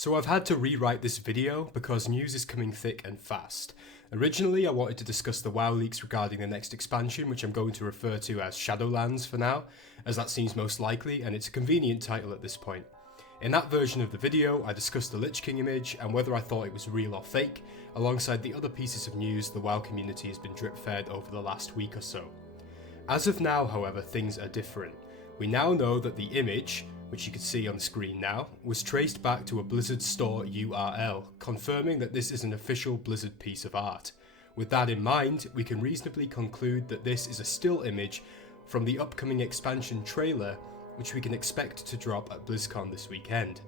So I've had to rewrite this video because news is coming thick and fast. Originally I wanted to discuss the WoW leaks regarding the next expansion, which I'm going to refer to as Shadowlands for now, as that seems most likely and it's a convenient title at this point. In that version of the video, I discussed the Lich King image and whether I thought it was real or fake, alongside the other pieces of news the WoW community has been drip-fed over the last week or so. As of now, however, things are different. We now know that the image, which you can see on the screen now, was traced back to a Blizzard store URL, confirming that this is an official Blizzard piece of art. With that in mind, we can reasonably conclude that this is a still image from the upcoming expansion trailer, which we can expect to drop at BlizzCon this weekend.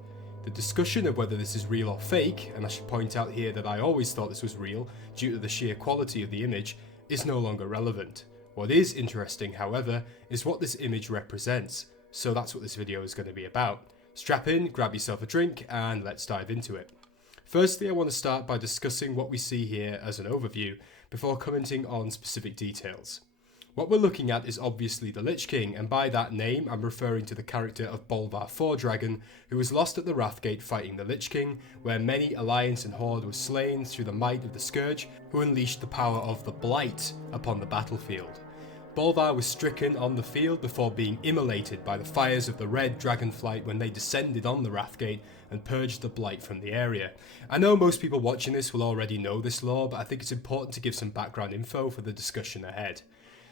The discussion of whether this is real or fake, and I should point out here that I always thought this was real due to the sheer quality of the image, is no longer relevant. What is interesting, however, is what this image represents, so that's what this video is going to be about. Strap in, grab yourself a drink, and let's dive into it. Firstly, I want to start by discussing what we see here as an overview, before commenting on specific details. What we're looking at is obviously the Lich King, and by that name I'm referring to the character of Bolvar 4 Dragon, who was lost at the Wrathgate fighting the Lich King, where many Alliance and Horde were slain through the might of the Scourge, who unleashed the power of the Blight upon the battlefield. Bolvar was stricken on the field before being immolated by the fires of the Red Dragonflight when they descended on the Wrathgate and purged the Blight from the area. I know most people watching this will already know this lore, but I think it's important to give some background info for the discussion ahead.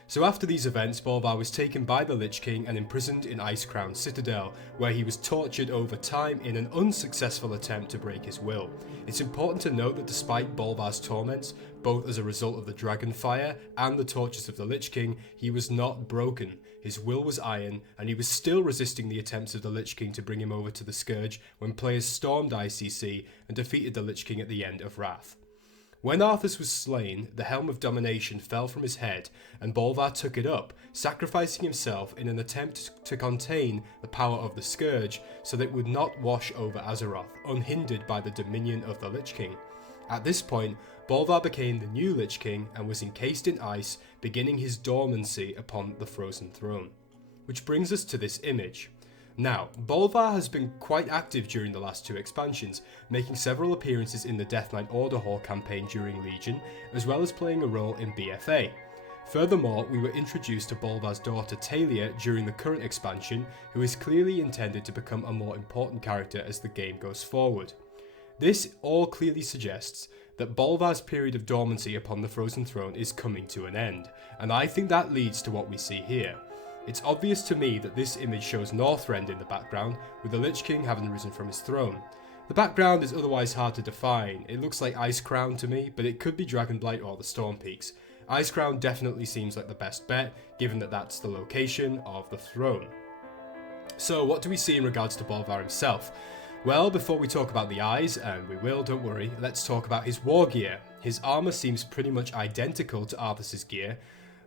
So after these events, Bolvar was taken by the Lich King and imprisoned in Icecrown Citadel, where he was tortured over time in an unsuccessful attempt to break his will. It's important to note that despite Bolvar's torments, both as a result of the Dragonfire and the tortures of the Lich King, he was not broken. His will was iron, and he was still resisting the attempts of the Lich King to bring him over to the Scourge when players stormed ICC and defeated the Lich King at the end of Wrath. When Arthas was slain, the Helm of Domination fell from his head, and Bolvar took it up, sacrificing himself in an attempt to contain the power of the Scourge so that it would not wash over Azeroth, unhindered by the dominion of the Lich King. At this point, Bolvar became the new Lich King and was encased in ice, beginning his dormancy upon the Frozen Throne. Which brings us to this image. Now, Bolvar has been quite active during the last two expansions, making several appearances in the Death Knight Order Hall campaign during Legion, as well as playing a role in BFA. Furthermore, we were introduced to Bolvar's daughter Talia during the current expansion, who is clearly intended to become a more important character as the game goes forward. This all clearly suggests that Bolvar's period of dormancy upon the Frozen Throne is coming to an end, and I think that leads to what we see here. It's obvious to me that this image shows Northrend in the background, with the Lich King having risen from his throne. The background is otherwise hard to define. It looks like Icecrown to me, but it could be Dragonblight or the Storm Peaks. Icecrown definitely seems like the best bet, given that that's the location of the throne. So what do we see in regards to Bolvar himself? Well, before we talk about the eyes, and we will, don't worry, let's talk about his war gear. His armour seems pretty much identical to Arthas' gear,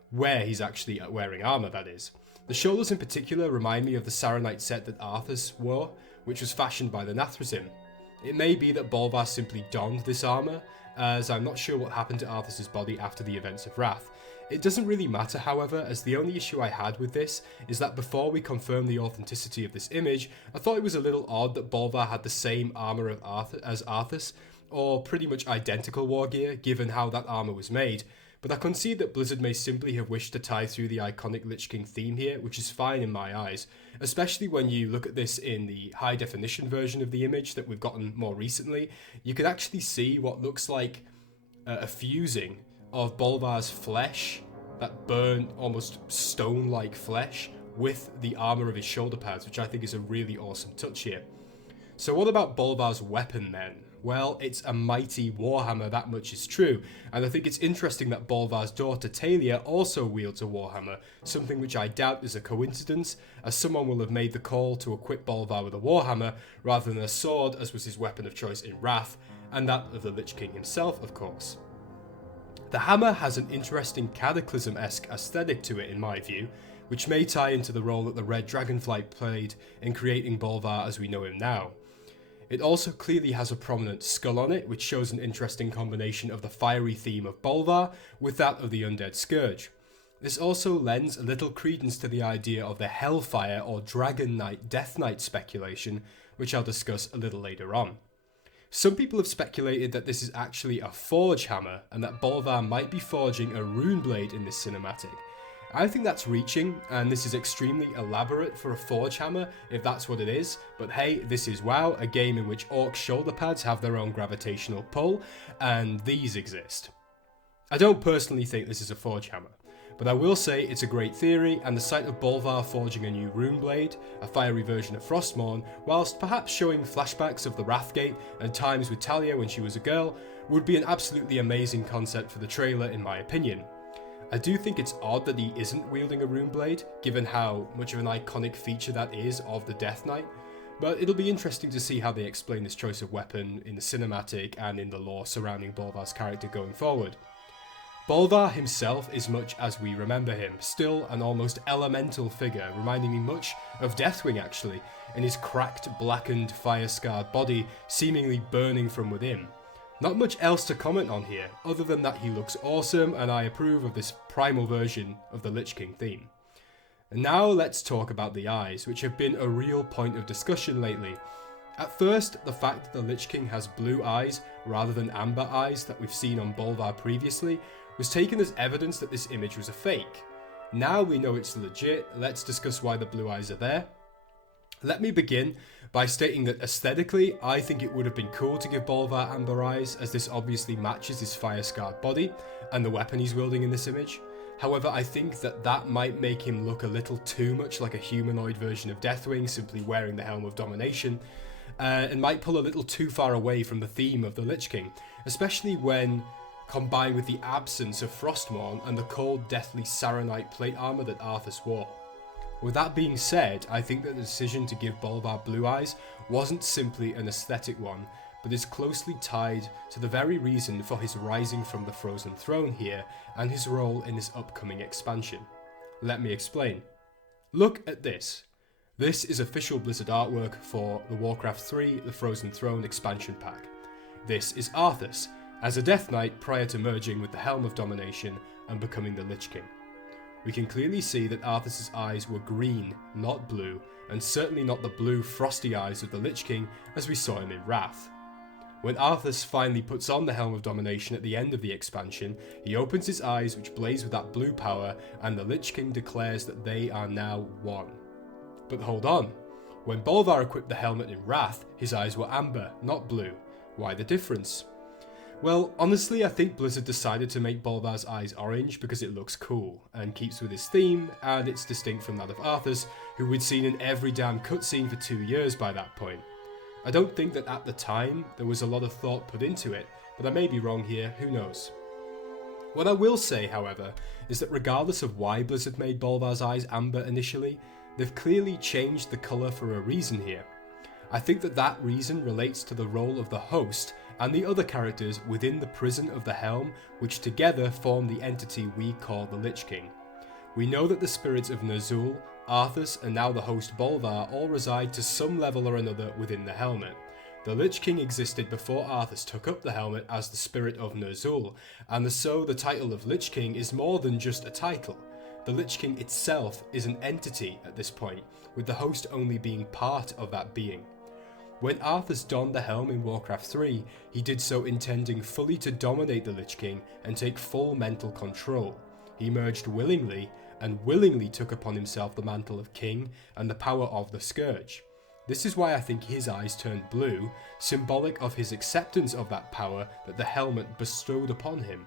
where he's actually wearing armour, that is. The shoulders in particular remind me of the Saronite set that Arthas wore, which was fashioned by the Nathrezim. It may be that Bolvar simply donned this armour, as I'm not sure what happened to Arthas' body after the events of Wrath. It doesn't really matter, however, as the only issue I had with this is that before we confirmed the authenticity of this image, I thought it was a little odd that Bolvar had the same armour as Arthas, or pretty much identical war gear, given how that armour was made. But I concede that Blizzard may simply have wished to tie through the iconic Lich King theme here, which is fine in my eyes, especially when you look at this in the high definition version of the image that we've gotten more recently. You can actually see what looks like a fusing of Bolvar's flesh, that burnt, almost stone-like flesh, with the armour of his shoulder pads, which I think is a really awesome touch here. So what about Bolvar's weapon then? Well, it's a mighty warhammer, that much is true, and I think it's interesting that Bolvar's daughter Talia also wields a warhammer, something which I doubt is a coincidence, as someone will have made the call to equip Bolvar with a warhammer rather than a sword, as was his weapon of choice in Wrath, and that of the Lich King himself, of course. The hammer has an interesting Cataclysm-esque aesthetic to it in my view, which may tie into the role that the Red Dragonflight played in creating Bolvar as we know him now. It also clearly has a prominent skull on it, which shows an interesting combination of the fiery theme of Bolvar with that of the Undead Scourge. This also lends a little credence to the idea of the Hellfire or Dragon Knight Death Knight speculation, which I'll discuss a little later on. Some people have speculated that this is actually a forge hammer and that Bolvar might be forging a rune blade in this cinematic. I think that's reaching, and this is extremely elaborate for a forge hammer if that's what it is, but hey, this is WoW, a game in which orc shoulder pads have their own gravitational pull, and these exist. I don't personally think this is a forge hammer, but I will say it's a great theory, and the sight of Bolvar forging a new rune blade, a fiery version of Frostmourne, whilst perhaps showing flashbacks of the Wrathgate and times with Talia when she was a girl, would be an absolutely amazing concept for the trailer in my opinion. I do think it's odd that he isn't wielding a rune blade, given how much of an iconic feature that is of the Death Knight, but it'll be interesting to see how they explain this choice of weapon in the cinematic and in the lore surrounding Bolvar's character going forward. Bolvar himself is much as we remember him, still an almost elemental figure, reminding me much of Deathwing actually, in his cracked, blackened, fire-scarred body seemingly burning from within. Not much else to comment on here, other than that he looks awesome and I approve of this primal version of the Lich King theme. And now let's talk about the eyes, which have been a real point of discussion lately. At first, the fact that the Lich King has blue eyes rather than amber eyes that we've seen on Bolvar previously was taken as evidence that this image was a fake. Now we know it's legit, let's discuss why the blue eyes are there. Let me begin by stating that aesthetically, I think it would have been cool to give Bolvar amber eyes, as this obviously matches his fire-scarred body and the weapon he's wielding in this image. However, I think that might make him look a little too much like a humanoid version of Deathwing, simply wearing the Helm of Domination, and might pull a little too far away from the theme of the Lich King, especially when combined with the absence of Frostmourne and the cold, deathly Saronite plate armor that Arthas wore. With that being said, I think that the decision to give Bolvar blue eyes wasn't simply an aesthetic one, but is closely tied to the very reason for his rising from the Frozen Throne here and his role in this upcoming expansion. Let me explain. Look at this. This is official Blizzard artwork for the Warcraft 3 The Frozen Throne expansion pack. This is Arthas, as a Death Knight prior to merging with the Helm of Domination and becoming the Lich King. We can clearly see that Arthas' eyes were green, not blue, and certainly not the blue frosty eyes of the Lich King as we saw him in Wrath. When Arthas finally puts on the Helm of Domination at the end of the expansion, he opens his eyes which blaze with that blue power, and the Lich King declares that they are now one. But hold on, when Bolvar equipped the helmet in Wrath, his eyes were amber, not blue. Why the difference? Well, honestly, I think Blizzard decided to make Bolvar's eyes orange because it looks cool, and keeps with his theme, and it's distinct from that of Arthas, who we'd seen in every damn cutscene for 2 years by that point. I don't think that at the time there was a lot of thought put into it, but I may be wrong here, who knows. What I will say, however, is that regardless of why Blizzard made Bolvar's eyes amber initially, they've clearly changed the colour for a reason here. I think that reason relates to the role of the host and the other characters within the prison of the Helm, which together form the entity we call the Lich King. We know that the spirits of Ner'zhul, Arthas, and now the host Bolvar all reside to some level or another within the helmet. The Lich King existed before Arthas took up the helmet as the spirit of Ner'zhul, and so the title of Lich King is more than just a title. The Lich King itself is an entity at this point, with the host only being part of that being. When Arthas donned the helm in Warcraft 3, he did so intending fully to dominate the Lich King and take full mental control. He merged willingly, and willingly took upon himself the mantle of King and the power of the Scourge. This is why I think his eyes turned blue, symbolic of his acceptance of that power that the helmet bestowed upon him.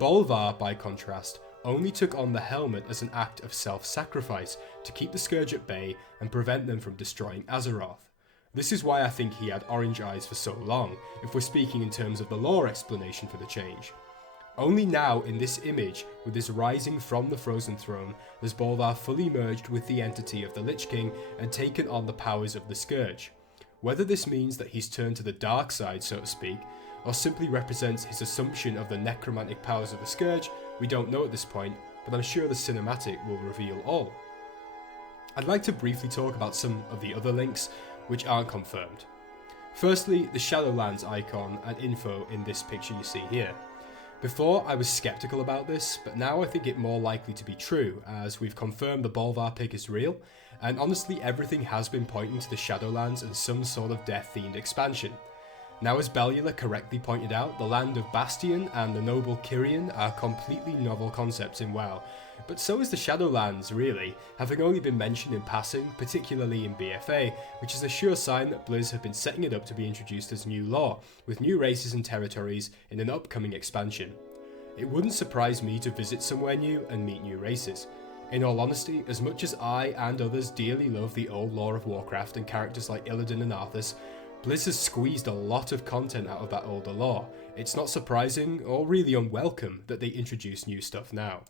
Bolvar, by contrast, only took on the helmet as an act of self-sacrifice to keep the Scourge at bay and prevent them from destroying Azeroth. This is why I think he had orange eyes for so long, if we're speaking in terms of the lore explanation for the change. Only now, in this image, with his rising from the Frozen Throne, has Bolvar fully merged with the entity of the Lich King and taken on the powers of the Scourge. Whether this means that he's turned to the dark side, so to speak, or simply represents his assumption of the necromantic powers of the Scourge, we don't know at this point, but I'm sure the cinematic will reveal all. I'd like to briefly talk about some of the other links which aren't confirmed. Firstly, the Shadowlands icon and info in this picture you see here. Before, I was skeptical about this, but now I think it more likely to be true, as we've confirmed the Bolvar pick is real, and honestly everything has been pointing to the Shadowlands and some sort of death-themed expansion. Now, as Bellula correctly pointed out, the land of Bastion and the noble Kyrian are completely novel concepts in WoW, but so is the Shadowlands really, having only been mentioned in passing, particularly in BFA, which is a sure sign that Blizz have been setting it up to be introduced as new lore, with new races and territories in an upcoming expansion. It wouldn't surprise me to visit somewhere new and meet new races. In all honesty, as much as I and others dearly love the old lore of Warcraft and characters like Illidan and Arthas, Blizz has squeezed a lot of content out of that older lore. It's not surprising, or really unwelcome, that they introduce new stuff now.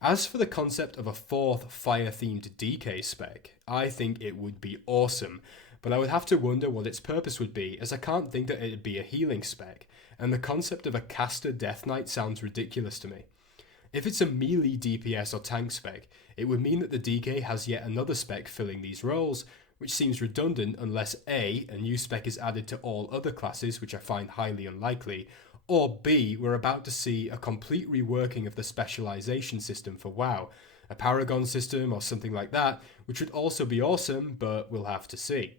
As for the concept of a fourth fire-themed DK spec, I think it would be awesome, but I would have to wonder what its purpose would be, as I can't think that it'd be a healing spec, and the concept of a caster Death Knight sounds ridiculous to me. If it's a melee DPS or tank spec, it would mean that the DK has yet another spec filling these roles, which seems redundant unless A, a new spec is added to all other classes, which I find highly unlikely, or B, we're about to see a complete reworking of the specialization system for WoW, a Paragon system or something like that, which would also be awesome, but we'll have to see.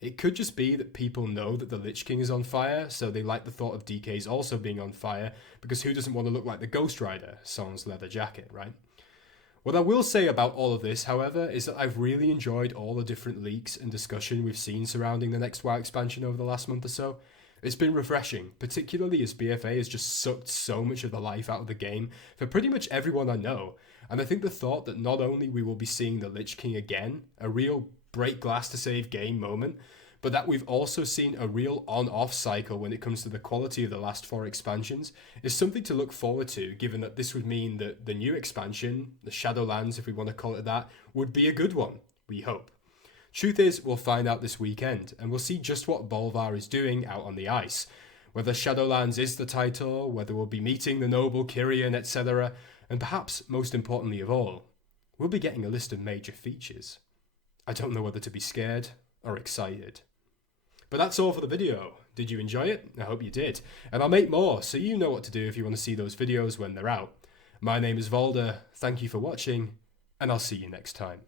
It could just be that people know that the Lich King is on fire, so they like the thought of DKs also being on fire, because who doesn't want to look like the Ghost Rider, sans leather jacket, right? What I will say about all of this, however, is that I've really enjoyed all the different leaks and discussion we've seen surrounding the next WoW expansion over the last month or so. It's been refreshing, particularly as BFA has just sucked so much of the life out of the game for pretty much everyone I know, and I think the thought that not only we will be seeing the Lich King again, a real break glass to save game moment, but that we've also seen a real on-off cycle when it comes to the quality of the last 4 expansions is something to look forward to, given that this would mean that the new expansion, the Shadowlands if we want to call it that, would be a good one, we hope. Truth is, we'll find out this weekend, and we'll see just what Bolvar is doing out on the ice. Whether Shadowlands is the title, whether we'll be meeting the noble Kyrian, etc., and perhaps most importantly of all, we'll be getting a list of major features. I don't know whether to be scared or excited. But that's all for the video. Did you enjoy it? I hope you did. And I'll make more, so you know what to do if you want to see those videos when they're out. My name is Volder, thank you for watching, and I'll see you next time.